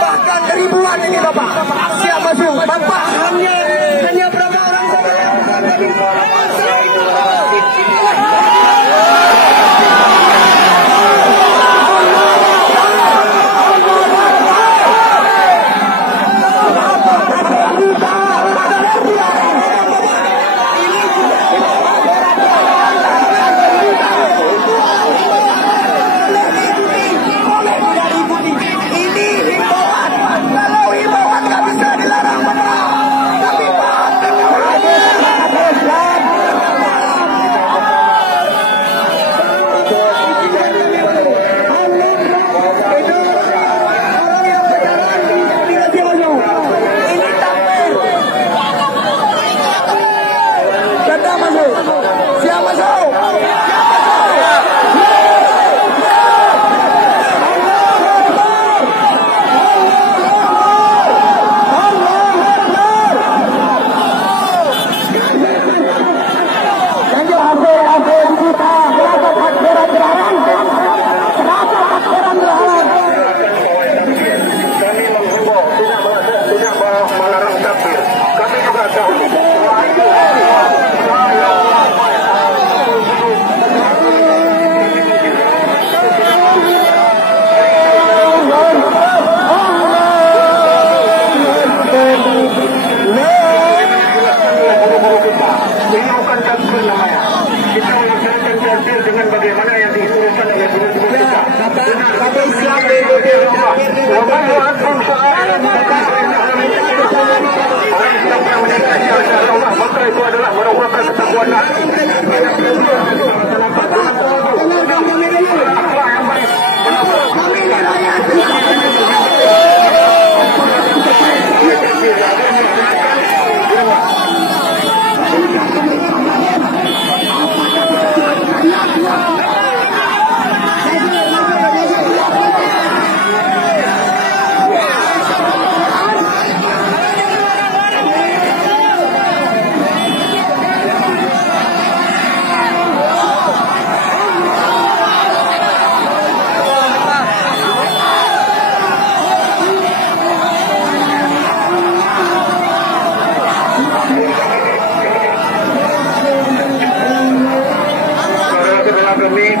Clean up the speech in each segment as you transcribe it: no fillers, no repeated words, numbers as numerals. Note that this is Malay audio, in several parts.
bahkan ribuan ini Bapak. Siap masuk, Bapak hanya berapa orang saja?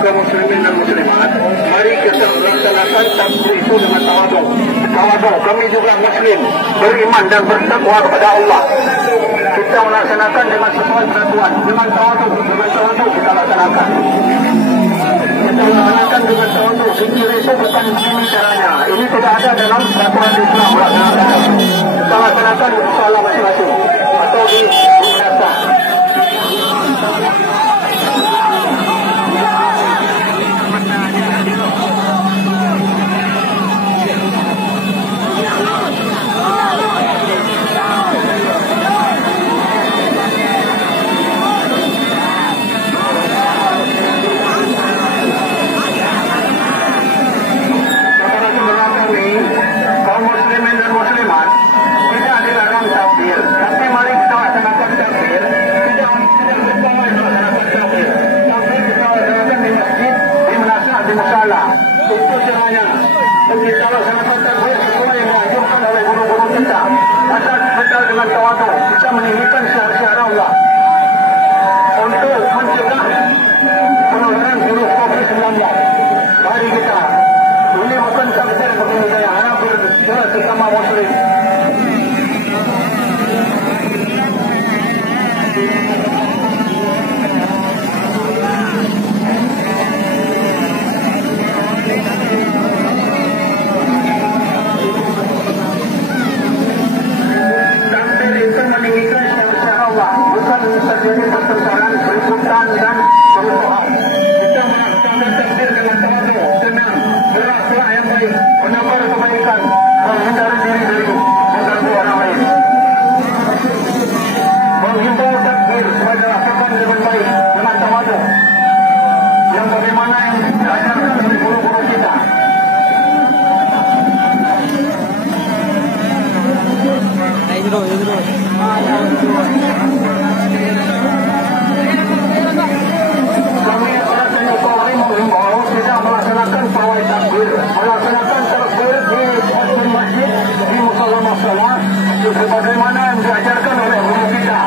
Muslimin dan muslimat, mari kita melaksanakan takbir itu dengan tawaduk. Tawaduk, kami juga muslim, beriman dan bertakwa kepada Allah. Kita melaksanakan dengan sesuai peraturan, dengan tawaduk kita laksanakan. Kita melaksanakan dengan tawaduk. Zikir itu bukan begini caranya. Ini tidak ada dalam peraturan Islam melaksanakan. Kita laksanakan di musola masing-masing atau di madrasah. Kita meninggikan syiar-syiar Allah untuk mencegah penularan virus COVID-19. Mari kita, ini bukan takbir begini saya harap bersama muslim. Jadi pertentangan, peributan dan perubahan. Kita melaksanakan takbir dengan tawaduk, tenang, berakhlak yang baik, menebar kebaikan, menghindari diri dari mengganggu orang lain. Menghimbau takbir kepada kawan dengan baik, dengan tawaduk, yang bagaimana yang diajarkan oleh guru-guru kita. Kami rasanya Polri mengimbau tidak melaksanakan pawai takbir, melaksanakan takbir di sebagaimana yang diajarkan oleh guru kita.